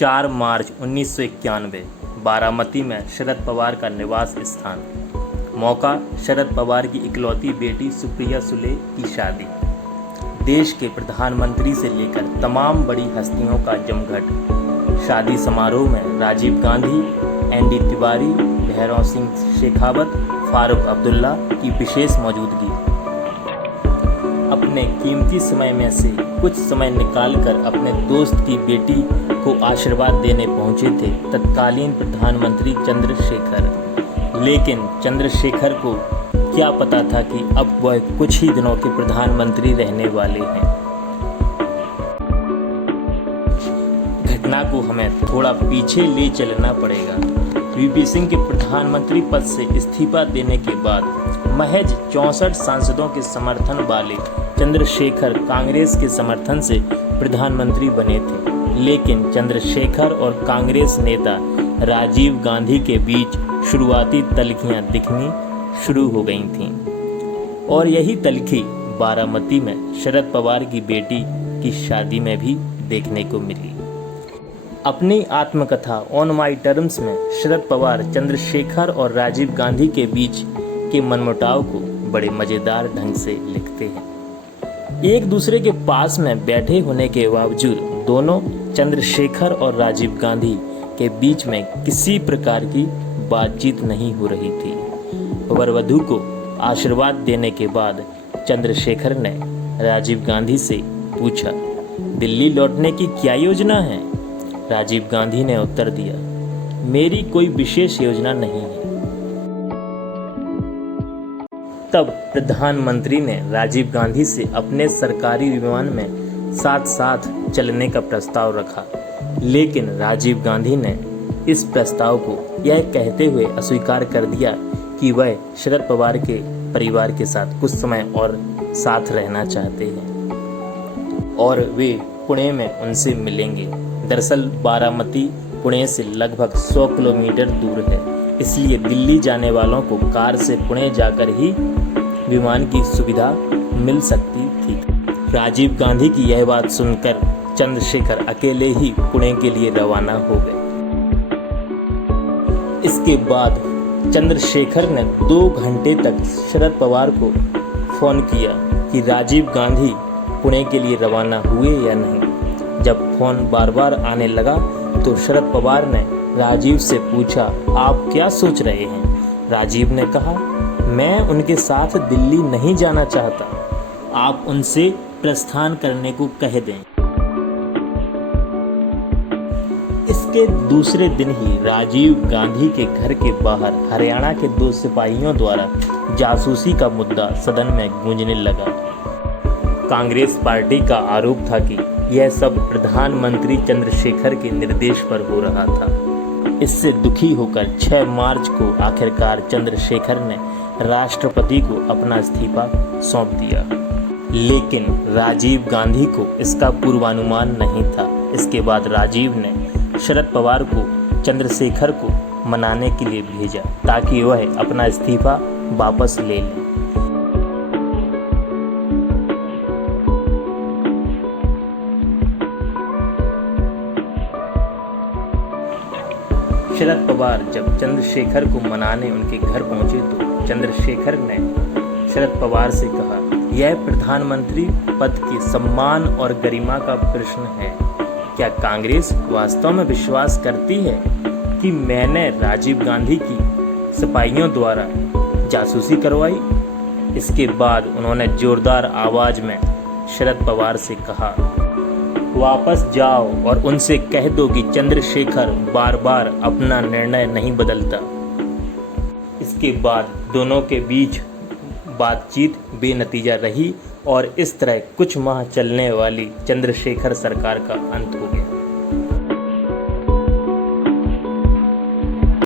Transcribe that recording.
4 मार्च 1991 बारामती में शरद पवार का निवास स्थान। मौका शरद पवार की इकलौती बेटी सुप्रिया सुले की शादी। देश के प्रधानमंत्री से लेकर तमाम बड़ी हस्तियों का जमघट। शादी समारोह में राजीव गांधी, एनडी तिवारी, भैरव सिंह शेखावत, फारूक अब्दुल्ला की विशेष मौजूदगी। अपने कीमती समय में से कुछ समय निकालकर अपने दोस्त की बेटी को आशीर्वाद देने पहुंचे थे तत्कालीन प्रधानमंत्री चंद्रशेखर। लेकिन चंद्रशेखर को क्या पता था कि अब वह कुछ ही दिनों के प्रधानमंत्री रहने वाले हैं। घटना को हमें थोड़ा पीछे ले चलना पड़ेगा। वीपी सिंह के प्रधानमंत्री पद से इस्तीफा देने के बाद महज 64 सांसदों के समर्थन वाले चंद्रशेखर कांग्रेस के समर्थन से प्रधानमंत्री बने थे। लेकिन चंद्रशेखर और कांग्रेस नेता राजीव गांधी के बीच शुरुआती तल्खियां दिखनी शुरू हो गई थीं। और यही तल्खी बारामती में शरद पवार की बेटी की शादी में भी देखने को मिली। अपनी आत्मकथा ऑन माई टर्म्स में शरद पवार चंद्रशेखर और राजीव गांधी के बीच के मनमुटाव को बड़े मज़ेदार ढंग से लिखते हैं। एक दूसरे के पास में बैठे होने के बावजूद दोनों चंद्रशेखर और राजीव गांधी के बीच में किसी प्रकार की बातचीत नहीं हो रही थी। वर वधू को आशीर्वाद देने के बाद चंद्रशेखर ने राजीव गांधी से पूछा, दिल्ली लौटने की क्या योजना है? राजीव गांधी ने उत्तर दिया, मेरी कोई विशेष योजना नहीं है। तब प्रधानमंत्री ने राजीव गांधी से अपने सरकारी विमान में साथ साथ चलने का प्रस्ताव रखा। लेकिन राजीव गांधी ने इस प्रस्ताव को यह कहते हुए अस्वीकार कर दिया कि वह शरद पवार के परिवार के साथ कुछ समय और साथ रहना चाहते हैं और वे पुणे में उनसे मिलेंगे। दरअसल बारामती पुणे से लगभग 100 किलोमीटर दूर है, इसलिए दिल्ली जाने वालों को कार से पुणे जाकर ही विमान की सुविधा मिल सकती थी। राजीव गांधी की यह बात सुनकर चंद्रशेखर अकेले ही पुणे के लिए रवाना हो गए। इसके बाद चंद्रशेखर ने 2 घंटे तक शरद पवार को फोन किया कि राजीव गांधी पुणे के लिए रवाना हुए या नहीं। जब फोन बार बार आने लगा तो शरद पवार ने राजीव से पूछा, आप क्या सोच रहे हैं? राजीव ने कहा, मैं उनके साथ दिल्ली नहीं जाना चाहता, आप उनसे प्रस्थान करने को कह दें। इसके दूसरे दिन ही राजीव गांधी के घर के बाहर हरियाणा के 2 सिपाहियों द्वारा जासूसी का मुद्दा सदन में गूंजने लगा। कांग्रेस पार्टी का आरोप था कि यह सब प्रधानमंत्री चंद्रशेखर के निर्देश पर हो रहा था। इससे दुखी होकर 6 मार्च को आखिरकार चंद्रशेखर ने राष्ट्रपति को अपना इस्तीफा सौंप दिया। लेकिन राजीव गांधी को इसका पूर्वानुमान नहीं था। इसके बाद राजीव ने शरद पवार को चंद्रशेखर को मनाने के लिए भेजा ताकि वह अपना इस्तीफा वापस ले ले। शरद पवार जब चंद्रशेखर को मनाने उनके घर पहुंचे तो चंद्रशेखर ने शरद पवार से कहा, यह प्रधानमंत्री पद के सम्मान और गरिमा का प्रश्न है। क्या कांग्रेस वास्तव में विश्वास करती है कि मैंने राजीव गांधी की सिपाहियों द्वारा जासूसी करवाई? इसके बाद उन्होंने जोरदार आवाज में शरद पवार से कहा, वापस जाओ और उनसे कह दो कि चंद्रशेखर बार बार अपना निर्णय नहीं बदलता। इसके बाद दोनों के बीच बातचीत बेनतीजा रही और इस तरह कुछ माह चलने वाली चंद्रशेखर सरकार का अंत हो गया।